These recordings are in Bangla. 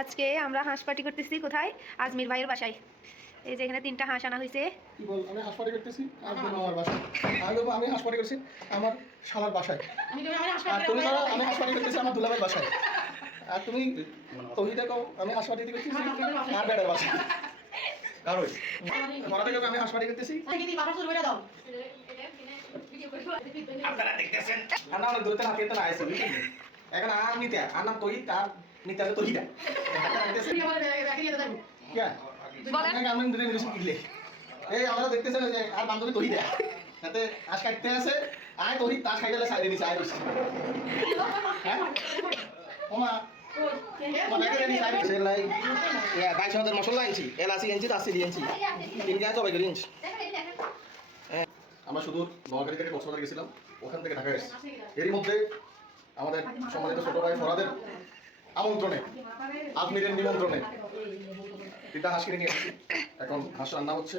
আজকে আমরা হাঁস পার্টি করতেছি কোথায়? আজমির ভাইয়ের বাসায়। এই যে এখানে 3টা হাঁস আনা হয়েছে। কি বল, আমি হাঁস পার্টি করতেছি আমার বাসায়। আমি হাঁস পার্টি করছি আমার শালার বাসায়। আর তুমি বলো আমি হাঁস পার্টি করতেছি আমার দুলাভাইয়ের বাসায়। আর তুমি তহিদা কও আমি হাঁস পার্টি করতেছি আর বেড়ার বাসায়। কারণ মনে থেকে আমি হাঁস পার্টি করতেছি। আপনারা দেখতেছেন আমরা অনেক দূরতে হাতে তো আইছি বুঝছেন। এখন আর নিতে আর নাম তহিদ তার নিতে আছে তহিদা। আমরা দেখতেছেন যে আর বান্ধবী তহিদা তাতে আশ কাটতে আছে আয় তহিদ তাস খাইলে সাইডে নিচে আয় বসে হ্যাঁ ওমা মশলা আনছি এলাচি আনছি তাসি আনছি 3 কেজি সবাই করে আনছি। আমরা শুধু নোয়াখালী থেকে কক্সবাজার গেছিলাম, ওখান থেকে ঢাকা এসেছি। এরই মধ্যে আমাদের সম্মানিত ছোট ভাই ফরাদের আমন্ত্রণে আজমিরের নিমন্ত্রণে 3টা হাঁস কিনে নিয়ে আসছি। এখন হাঁস রান্না হচ্ছে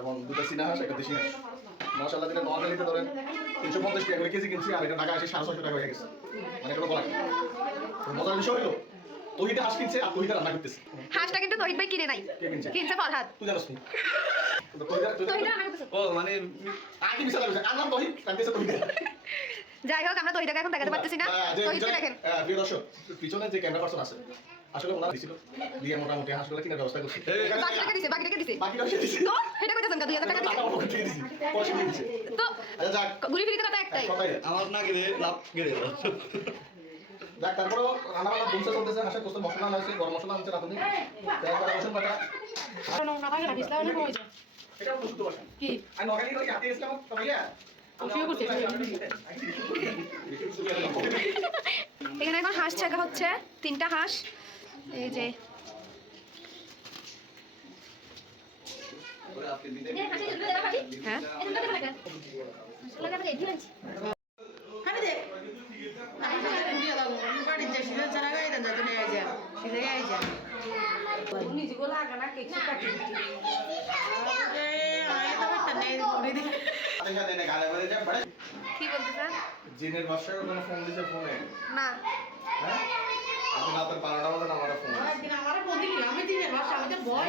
এবং 2টা চীনা হাঁস একটা দেশি হাঁস। মশাল্লা দিলে নোয়াখালীতে ধরেন 350 টাকা করে কেজি কিনছি, আর এটা ঢাকা এসে 650 টাকা হয়ে গেছে। মানে এটা বলা মজার বিষয় হলো তহিদা হাঁস কিনছে আর তহিদা রান্না করতেছে। হাঁসটা কিন্তু তহিদ ভাই কিনে নাই, কিনছে ফরহাদ। তুই জানোস নি ও মানে আগে মিশা লাগছে আর নাম তহিদ কানতেছে তহিদা। যাই হোক আমরা তহিদাকে এখন দেখাতে পারতেছি না। তহিদকে দেখেন প্রিয় দর্শক, পিছনে যে ক্যামেরা পারসন আছে আসলে ওনারা দিছিল দিয়ে মোটামুটি হাঁসগুলো কেনার ব্যবস্থা করছে। বাকি টাকা দিছে দিছে তো এটা কইতাছেন কা 2000 টাকা দিছে পয়সা দিয়ে দিছে তো। আচ্ছা যাক ঘুরি ফিরিতে কথা একটাই আমার না গেলে লাভ গেলে যাক। তারপরে রান্না বান্না দুমসে চলতেছে। হাঁসের গোস্ত মশলা আনা হয়েছে, গরম মশলা আনছে রাঁধুনি, তারপরে রসুন বাটা। এটা প্রস্তুত বসা কি আর নগালি করে হাতে এসলাম ভাইয়া এখানে এখন হাঁস ছাকা হচ্ছে 3টা হাঁস। এই যে হ্যাঁ কি বলতে স্যার? জিনের বাসায় কোনো ফোন দিছে ফোনে না হ্যাঁ আপনি রাতের 12টা বাজে আমার ফোন আমার ফোন দিলি আমি জিনের বাসা আমি তো ভয়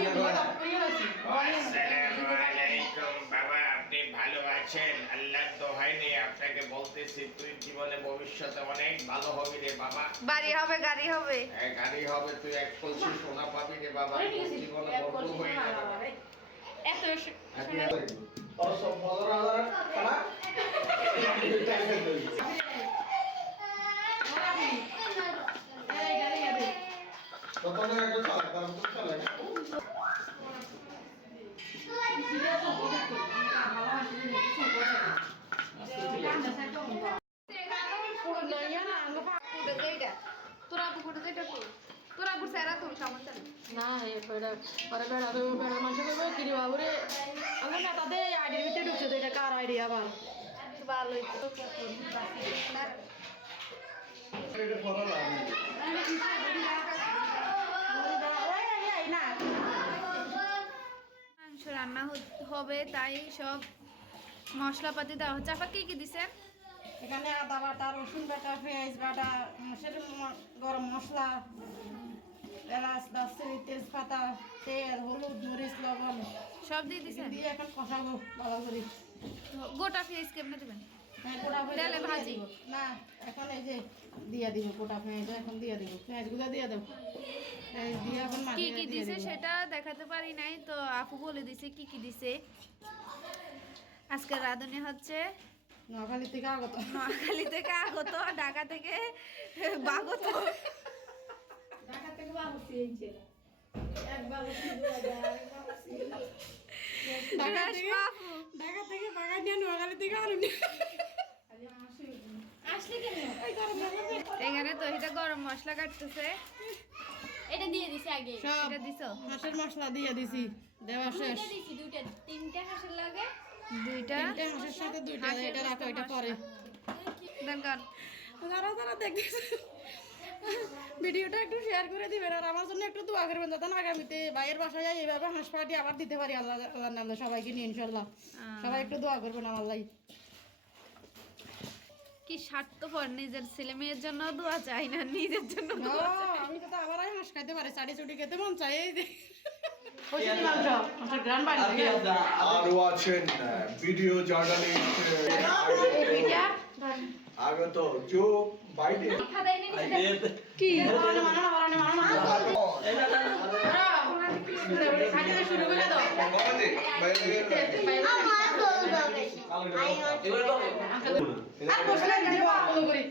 করিয়ে আছি। আসসালামু আলাইকুম বাবা, আপনি ভালো আছেন? আল্লাহর দোহাই নিয়ে আপনাকে বলতেছি তুই জীবনে ভবিষ্যতে অনেক ভালো হবি রে বাবা। বাড়ি হবে গাড়ি হবে গাড়ি হবে, তুই এক কলসি সোনা পাবি রে বাবা। জীবনে বড় হয়ে যাবে এত और सब बॉलर आ रहा है ना तो तो ने एक चला कर तो चला তোরা পুকুরে যেটা তো তোরা পুকুর সেরা তোর সমস্যা না এটা পরে বেড়া মানুষ করবে কিরে বাবুরে আমার না তাদের আইডির ভিতরে ঢুকছে তো এটা কার আইডিয়া আবার ভালোই তো এটা ফলো লাগবে মাংস রান্না হবে তাই সব মশলাপাতি দেওয়া হচ্ছে। আপা কি কি দিছে? এখানে আদা বাটা রসুন বাটা পেঁয়াজ বাটা গরম মশলা এলাচ দারচিনি তেজপাতা তেল হলুদ মরিচ লবণ সব দিয়ে দিছে দিয়ে এখন কষাবো ভালো করে। গোটা পেঁয়াজ কেমনে দিবেন? তেলে ভাজি না এখন এই যে দিয়ে দিব গোটা পেঁয়াজ এখন দিয়ে দিব পেঁয়াজগুলো দিয়ে দেবো দিয়ে এখন কি কি দিছে সেটা দেখাতে পারি নাই তো আপু বলে দিছে কি কি দিছে। আজকে রাঁধুনি হচ্ছে নোয়াখালী থেকে আগত ঢাকা থেকে বাগত ঢাকা থেকে বাবুসি এইছে একবার ঢাকা থেকে বাগান নিয়ে নোয়াখালী থেকে আনুনি আসলে কেন এখানে তহিদা গরম মশলা কাটতেছে। এটা দিয়ে দিছি আগে এটা দিছো? হাঁসের মশলা দিয়ে দিছি দেওয়া শেষ। দিছি দুইটা 3টা হাঁসের লাগে 2টা হাঁসের সাথে 2টা এটা রাখো এটা পরে দেন কার যারা দেখতেছে ভিডিওটা একটু শেয়ার করে দিবেন আর আমার জন্য একটু দোয়া করবেন যাতে আগামীতে ভাইয়ের বাসায় এইভাবে হাঁস পার্টি আবার দিতে পারি আল্লাহর নামে সবাইকে নিয়ে ইনশাল্লাহ। সবাই একটু দোয়া করবেন আমার লাই। কি কি স্বার্থপর, নিজের ছেলে মেয়ের জন্য দোয়া চাই না, নিজের জন্য ও, দোয়া চাই। আমি তো আবার হাঁস খাইতে পারি, চাটি চুটি খেতে মন চাই। এই যে কইছিলি মাংস, মাংসের গ্রাম বাড়ি থেকে। আরও আছেন ভিডিও জার্নালিস্ট এই পিঠা, আগত জো বাইটে কি খাইতে শুরু করে দাও। আর বসলে দিব আলো করি।